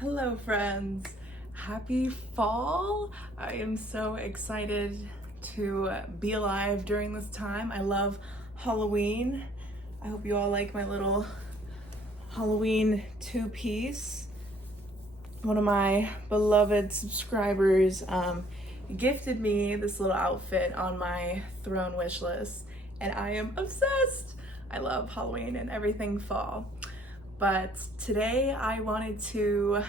Hello friends, happy fall. I am so excited to be alive during this time. I love Halloween. I hope you all like my little Halloween two-piece. One of my beloved subscribers gifted me this little outfit on my throne wish list, and I am obsessed. I love Halloween and everything fall. But today I wanted to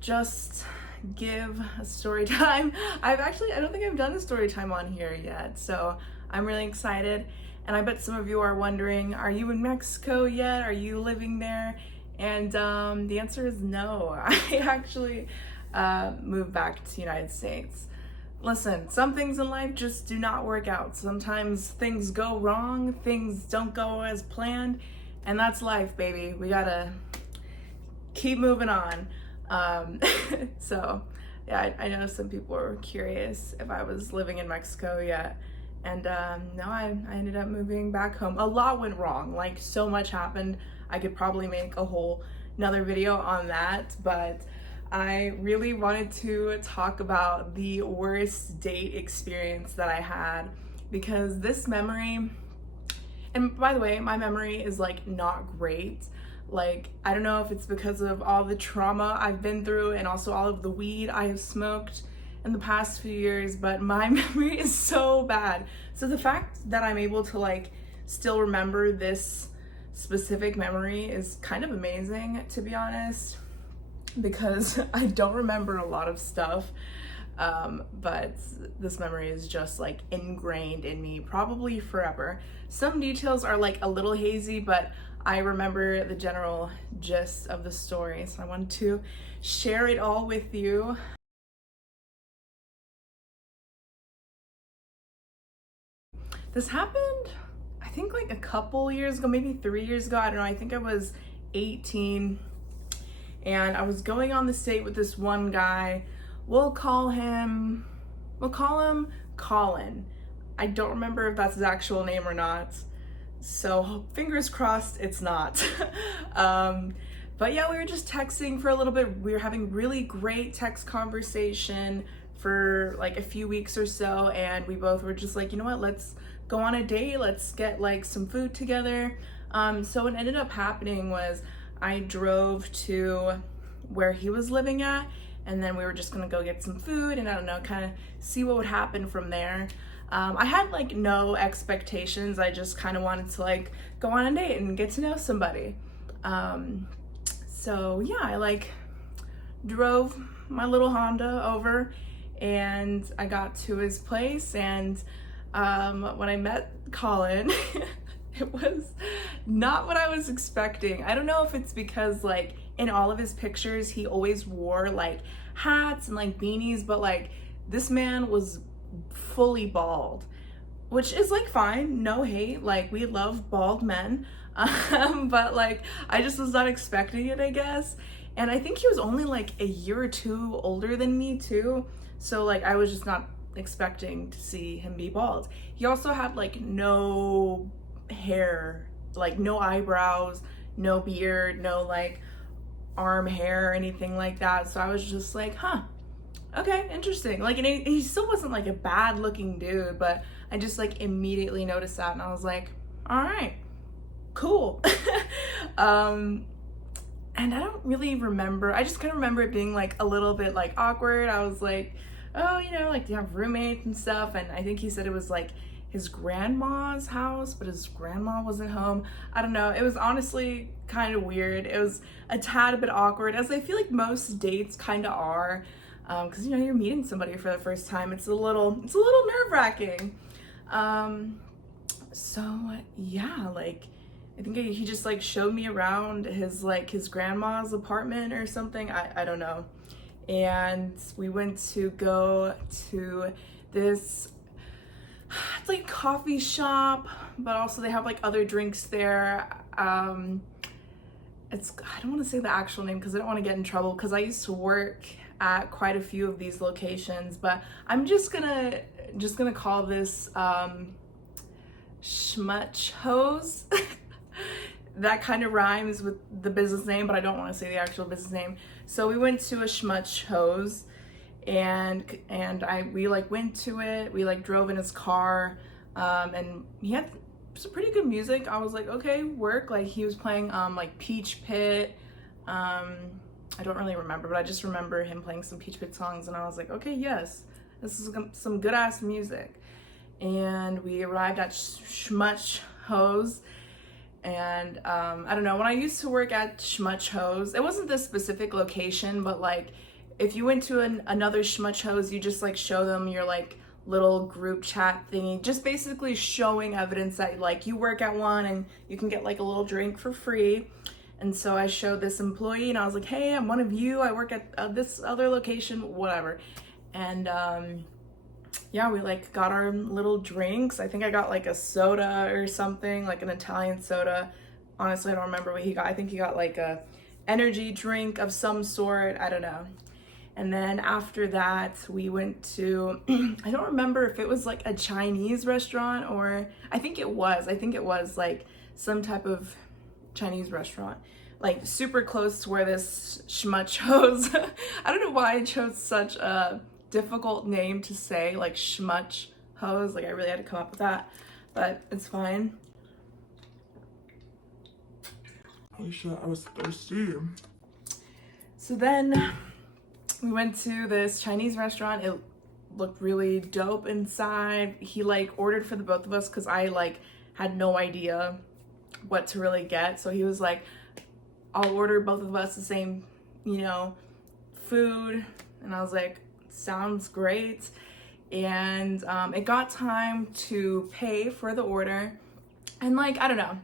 just give a story time. I don't think I've done a story time on here yet, so I'm really excited. And I bet some of you are wondering, are you in Mexico yet? Are you living there? And the answer is no. I actually moved back to the United States. Listen, some things in life just do not work out. Sometimes things go wrong, things don't go as planned, and that's life, baby. We gotta keep moving on. So yeah, I know some people were curious if I was living in Mexico yet. And no, I ended up moving back home. A lot went wrong, like so much happened. I could probably make a whole another video on that, but I really wanted to talk about the worst date experience that I had, because this memory, and by the way, my memory is like not great. Like, I don't know if it's because of all the trauma I've been through and also all of the weed I have smoked in the past few years, but my memory is so bad. So the fact that I'm able to like still remember this specific memory is kind of amazing, to be honest, because I don't remember a lot of stuff. But this memory is just like ingrained in me, probably forever. Some details are like a little hazy, but I remember the general gist of the story, so I wanted to share it all with you. This happened, I think like a couple years ago, maybe 3 years ago, I don't know. I think I was 18, and I was going on this date with this one guy. We'll call him Colin. I don't remember if that's his actual name or not, so fingers crossed it's not. But yeah, we were just texting for a little bit. We were having really great text conversation for like a few weeks or so, and we both were just like, you know what, let's go on a date, let's get like some food together. So what ended up happening was I drove to where he was living at, and then we were just gonna go get some food and I don't know, kind of see what would happen from there. I had like no expectations. I just kind of wanted to like go on a date and get to know somebody. So yeah, I like drove my little Honda over and I got to his place, and when I met Colin, it was not what I was expecting. I don't know if it's because like in all of his pictures he always wore like hats and like beanies, but like this man was fully bald, which is like fine, no hate, like we love bald men. But like I just was not expecting it, I guess. And I think he was only like a year or two older than me too, so like I was just not expecting to see him be bald. He also had like no hair, like no eyebrows, no beard, no like arm hair or anything like that. So I was just like, huh, okay, interesting. Like, and he still wasn't like a bad looking dude, but I just like immediately noticed that and I was like, all right, cool. And I don't really remember, I just kind of remember it being like a little bit like awkward. I was like, oh, you know, like, do you have roommates and stuff? And I think he said it was like his grandma's house, but his grandma wasn't home. I don't know. It was honestly kind of weird. It was a tad bit awkward, as I feel like most dates kind of are, because you know, you're meeting somebody for the first time. It's a little nerve-wracking. So yeah, like I think he just like showed me around his grandma's apartment or something. I don't know. And we went to go to this, it's like a coffee shop, but also they have like other drinks there. I don't want to say the actual name because I don't want to get in trouble, because I used to work at quite a few of these locations, but I'm just gonna call this Schmutch Hose. that kind of rhymes with the business name, but I don't want to say the actual business name. So we went to a schmutz hose, and we like went to it. We like drove in his car, and he had some pretty good music. I was like, okay, work. Like he was playing like Peach Pit. I don't really remember, but I just remember him playing some Peach Pit songs, and I was like, okay, yes, this is some good ass music. And we arrived at Schmutz Hose, and I don't know, when I used to work at Schmutz Hose, it wasn't this specific location, but like if you went to another Schmutz Hose, you just like show them your like little group chat thingy, just basically showing evidence that like you work at one and you can get like a little drink for free. And so I showed this employee and I was like, hey, I'm one of you, I work at this other location, whatever. And yeah, we like got our little drinks. I think I got like a soda or something, like an Italian soda. Honestly, I don't remember what he got. I think he got like a energy drink of some sort, I don't know. And then after that, we went to, I don't remember if it was like a Chinese restaurant, or I think it was like some type of Chinese restaurant, like super close to where this schmutz hose. I don't know why I chose such a difficult name to say, like schmutz hose. Like I really had to come up with that, but it's fine. Holy shit, I was thirsty. So then we went to this Chinese restaurant. It looked really dope inside. He like ordered for the both of us because I like had no idea what to really get. So he was like, I'll order both of us the same, you know, food. And I was like, sounds great. And it got time to pay for the order. And like, I don't know,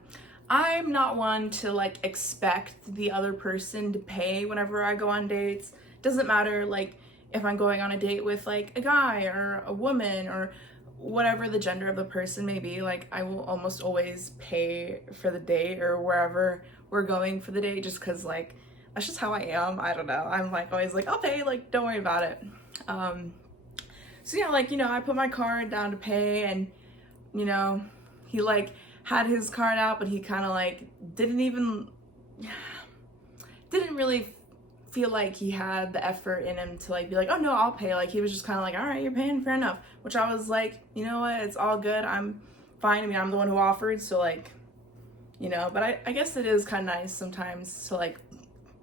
I'm not one to like expect the other person to pay whenever I go on dates. Doesn't matter like if I'm going on a date with like a guy or a woman or whatever the gender of the person may be, like I will almost always pay for the date or wherever we're going for the date, just because like that's just how I am. I don't know, I'm like always like, I'll pay, like don't worry about it. So yeah, like, you know, I put my card down to pay, and you know, he like had his card out, but he kind of like didn't really feel like he had the effort in him to like be like, oh no, I'll pay. Like he was just kind of like, all right, you're paying, fair enough. Which I was like, you know what, it's all good, I'm fine. I mean, I'm the one who offered, so like, you know. But I guess it is kind of nice sometimes to like,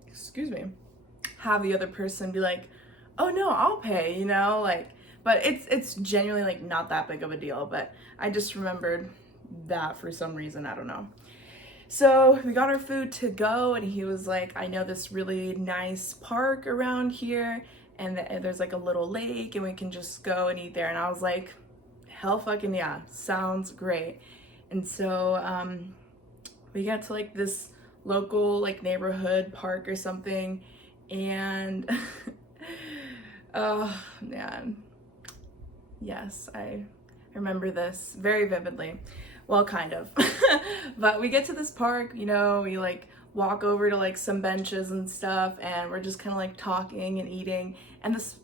excuse me, have the other person be like, oh no, I'll pay, you know, like. But it's genuinely like not that big of a deal. But I just remembered that for some reason, I don't know. So we got our food to go, and he was like, I know this really nice park around here, and there's like a little lake, and we can just go and eat there. And I was like, hell fucking yeah, sounds great. And so we got to like this local like neighborhood park or something, and oh man, yes, I remember this very vividly. Well, kind of. But we get to this park, you know, we like walk over to like some benches and stuff, and we're just kind of like talking and eating. And this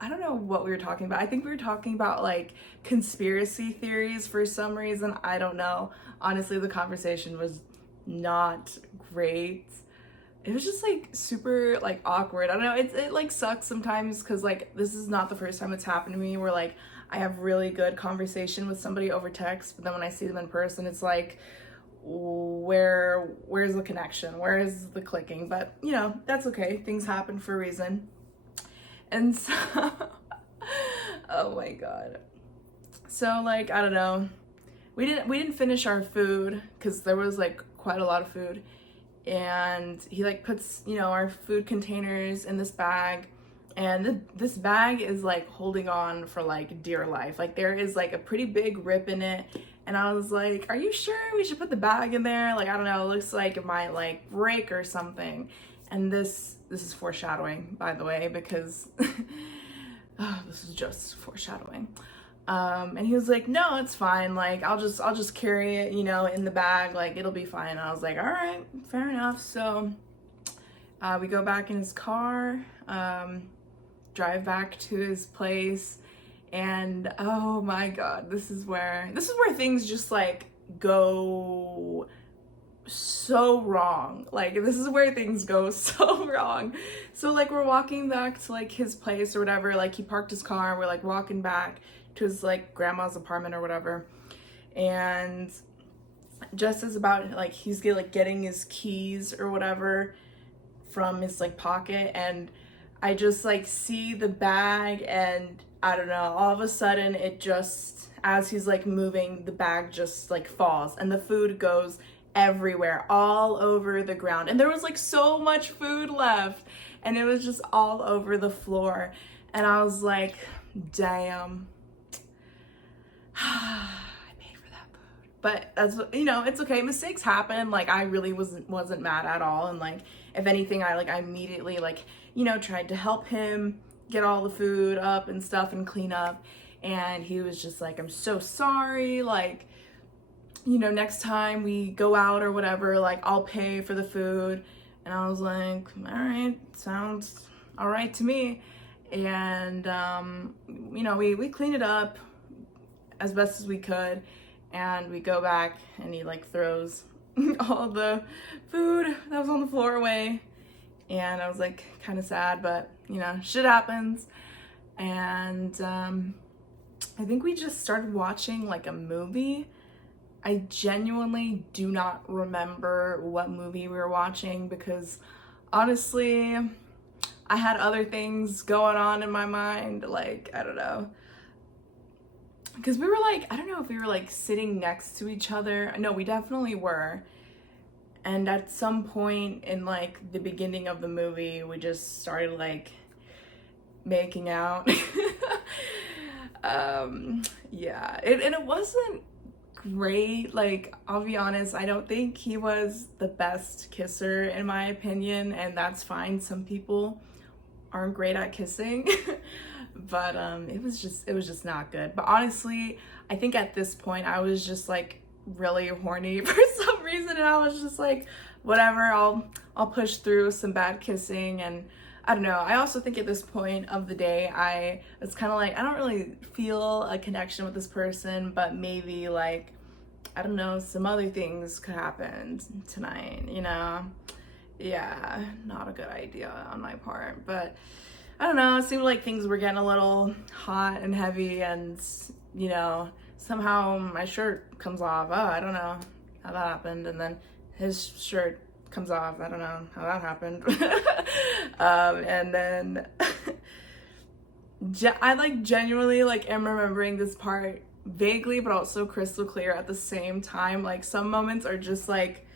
I don't know what we were talking about. I think we were talking about like conspiracy theories for some reason. I don't know. Honestly, the conversation was not great. It was just like super like awkward. I don't know. It like sucks sometimes because like this is not the first time it's happened to me where like I have really good conversation with somebody over text, but then when I see them in person, it's like, where's the connection? Where is the clicking? But you know, that's okay. Things happen for a reason. And so, oh my God. So like, I don't know. We didn't finish our food because there was like quite a lot of food. And he like puts, you know, our food containers in this bag. And this bag is like holding on for like dear life. Like there is like a pretty big rip in it. And I was like, are you sure we should put the bag in there? Like, I don't know, it looks like it might like break or something. And this is foreshadowing, by the way, because oh, this is just foreshadowing. And he was like, no, it's fine. Like, I'll just carry it, you know, in the bag. Like, it'll be fine. And I was like, all right, fair enough. So we go back in his car, drive back to his place, and oh my God, this is where things just like go so wrong. Like, this is where things go so wrong. So like we're walking back to like his place or whatever, like he parked his car, we're like walking back to his like grandma's apartment or whatever, and just as about like he's getting his keys or whatever from his like pocket, and I just like see the bag, and I don't know, all of a sudden it just, as he's like moving, the bag just like falls and the food goes everywhere, all over the ground. And there was like so much food left and it was just all over the floor. And I was like, damn. I paid for that food. But that's, you know, it's okay. Mistakes happen. Like, I really wasn't mad at all. And like, if anything, I immediately like, you know, tried to help him get all the food up and stuff and clean up. And he was just like, I'm so sorry. Like, you know, next time we go out or whatever, like I'll pay for the food. And I was like, all right, sounds all right to me. And, you know, we cleaned it up as best as we could. And we go back and he like throws all the food that was on the floor away. And I was like kind of sad, but you know, shit happens. And I think we just started watching like a movie. I genuinely do not remember what movie we were watching because honestly, I had other things going on in my mind. Like, I don't know. Because we were like, I don't know if we were like sitting next to each other. No, we definitely were. And at some point in like the beginning of the movie, we just started like making out. Yeah, and it wasn't great. Like, I'll be honest, I don't think he was the best kisser in my opinion, and that's fine. Some people aren't great at kissing. But it was just not good. But honestly, I think at this point I was just like really horny for some reason, and I was just like, whatever, I'll push through some bad kissing. And I don't know, I also think at this point of the day I was kind of like, I don't really feel a connection with this person, but maybe like, I don't know, some other things could happen tonight, you know? Yeah, not a good idea on my part. But I don't know, it seemed like things were getting a little hot and heavy, and you know, somehow my shirt comes off. Oh, I don't know how that happened. And then his shirt comes off. I don't know how that happened. And then I like genuinely like am remembering this part vaguely, but also crystal clear at the same time. Like, some moments are just like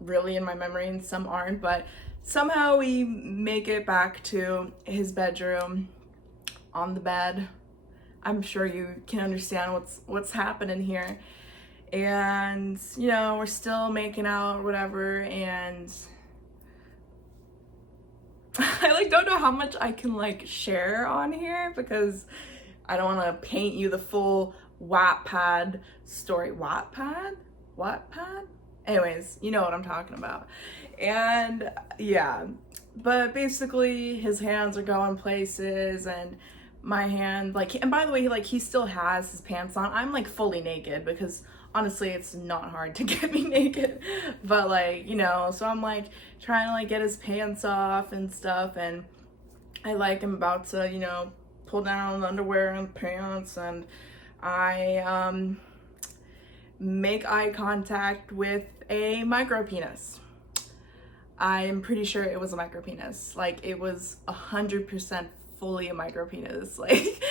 really in my memory and some aren't, but somehow we make it back to his bedroom on the bed. I'm sure you can understand what's happening here. And, you know, we're still making out or whatever, and I like don't know how much I can like share on here because I don't want to paint you the full Wattpad story. Wattpad? Anyways, you know what I'm talking about. And yeah, but basically his hands are going places, and my hand, like, and by the way, he still has his pants on. I'm like fully naked because honestly it's not hard to get me naked, but like, you know, so I'm like trying to like get his pants off and stuff, and I like am about to, you know, pull down the underwear and pants, and I make eye contact with a micro penis. I'm pretty sure it was a micro penis. Like, it was 100% fully a micro penis. Like,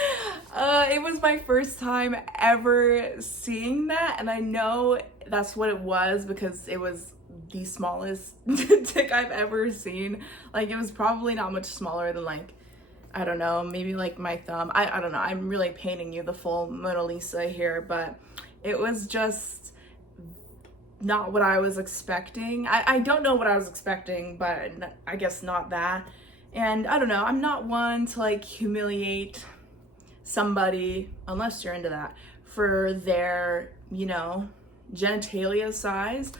it was my first time ever seeing that, and I know that's what it was because it was the smallest dick I've ever seen. Like, it was probably not much smaller than like, I don't know, maybe like my thumb. I don't know, I'm really painting you the full Mona Lisa here, but it was just not what I was expecting. I don't know what I was expecting, but I guess not that. And I don't know, I'm not one to like humiliate somebody, unless you're into that, for their, you know, genitalia size.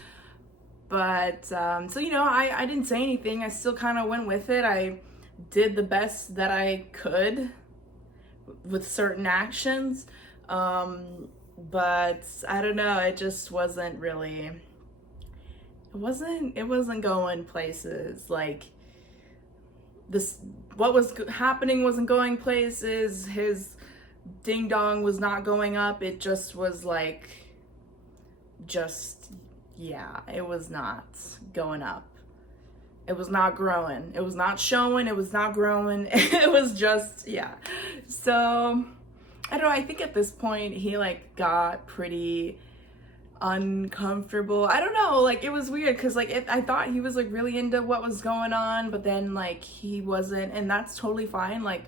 But so, you know, I didn't say anything. I still kind of went with it. I did the best that I could with certain actions. But I don't know, it just wasn't really it wasn't going places. Like, this, what was happening wasn't going places. His ding dong was not going up. It just was like, yeah, it was not going up. It was not growing. It was not showing. It was not growing. It was just, yeah. So, I don't know. I think at this point he like got pretty uncomfortable. I don't know. Like, it was weird because like I thought he was like really into what was going on, but then like he wasn't, and that's totally fine. Like,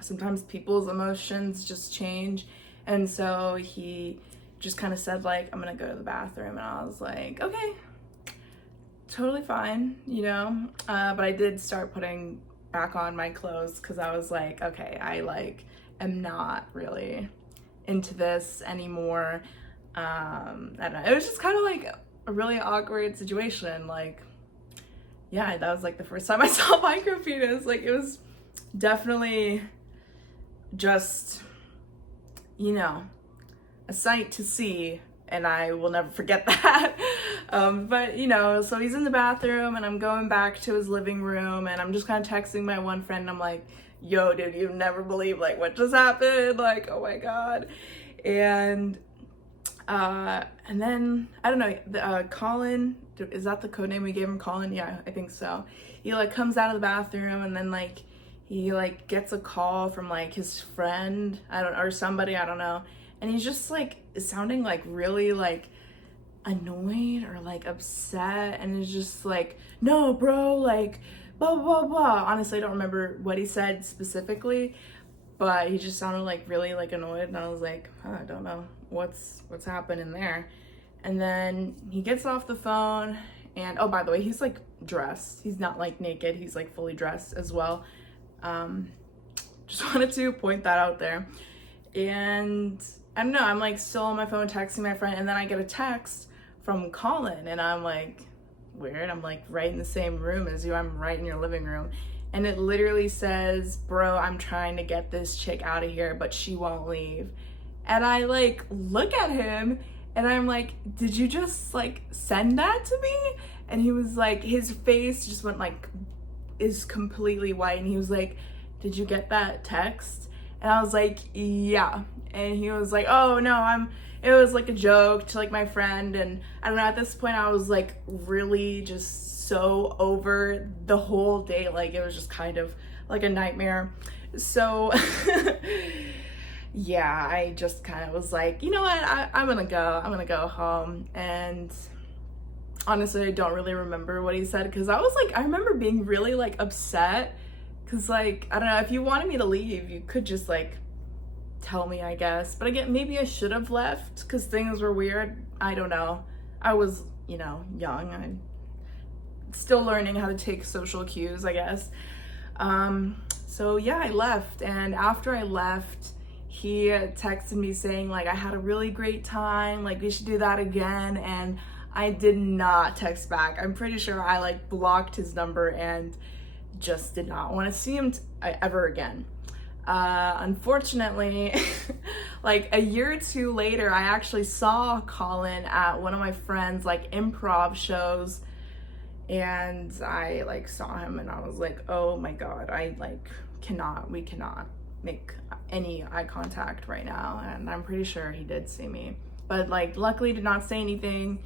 sometimes people's emotions just change, and so he just kind of said like, I'm gonna go to the bathroom, and I was like, okay, totally fine, you know. But I did start putting back on my clothes because I was like, okay, I like am not really into this anymore. I don't know. It was just kind of like a really awkward situation. Like, yeah, that was like the first time I saw micropenis. Like, it was definitely just, you know, a sight to see, and I will never forget that. But, you know, so he's in the bathroom, and I'm going back to his living room, and I'm just kind of texting my one friend. I'm like, yo, dude, you'd never believe, like, what just happened? Like, oh my God. And then, I don't know, Colin, is that the code name we gave him, Colin? Yeah, I think so. He, like, comes out of the bathroom, and then, like, he, like, gets a call from, like, his friend, or somebody, I don't know. And he's just, like, sounding, like, really, like, annoyed or, like, upset. And it's just, like, no, bro, like, blah, blah, blah. Honestly, I don't remember what he said specifically, but he just sounded, like, really, like, annoyed. And I was like, I don't know what's happening there. And then he gets off the phone, and, oh, by the way, he's, like, dressed. He's not, like, naked. He's, like, fully dressed as well. Just wanted to point that out there. And I don't know, I'm like still on my phone texting my friend, and then I get a text from Colin, and I'm like, weird, I'm like right in the same room as you, I'm right in your living room. And it literally says, bro, I'm trying to get this chick out of here, but she won't leave. And I like look at him, and I'm like, did you just like send that to me? And he was like, his face just went like, is completely white, and he was like, did you get that text? And I was like, yeah. And he was like, oh no, it was like a joke to like my friend. And I don't know, at this point I was like really just so over the whole day. Like, it was just kind of like a nightmare. So yeah, I just kind of was like, you know what, I'm gonna go home. And honestly, I don't really remember what he said, because I was like, I remember being really like upset, because like, I don't know, if you wanted me to leave, you could just like tell me, I guess. But again, maybe I should have left because things were weird. I don't know. I was, you know, young. I'm still learning how to take social cues, I guess. So yeah, I left. And after I left, he texted me saying like, I had a really great time, like we should do that again. And I did not text back. I'm pretty sure I like blocked his number and just did not want to see him ever again. Unfortunately, like a year or two later, I actually saw Colin at one of my friends' like improv shows, and I like saw him, and I was like, oh my God, we cannot make any eye contact right now. And I'm pretty sure he did see me, but like luckily did not say anything,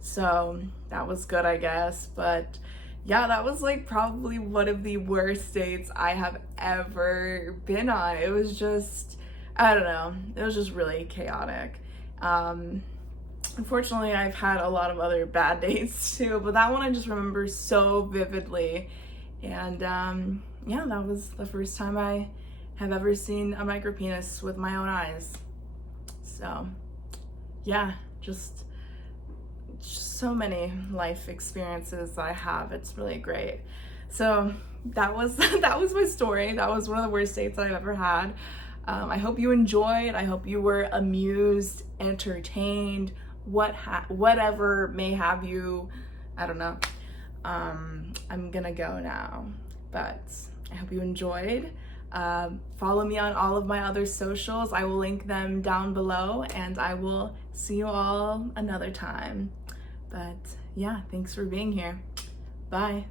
so that was good, I guess. But yeah, that was like probably one of the worst dates I have ever been on. It was just, I don't know, it was just really chaotic. Unfortunately, I've had a lot of other bad dates too, but that one I just remember so vividly. And yeah, that was the first time I have ever seen a micropenis with my own eyes. So yeah, just so many life experiences I have. It's really great. So that was my story. That was one of the worst dates I've ever had. I hope you enjoyed. I hope you were amused, entertained, whatever may have you. I don't know. I'm gonna go now, but I hope you enjoyed. Follow me on all of my other socials. I will link them down below, and I will see you all another time. But yeah, thanks for being here. Bye.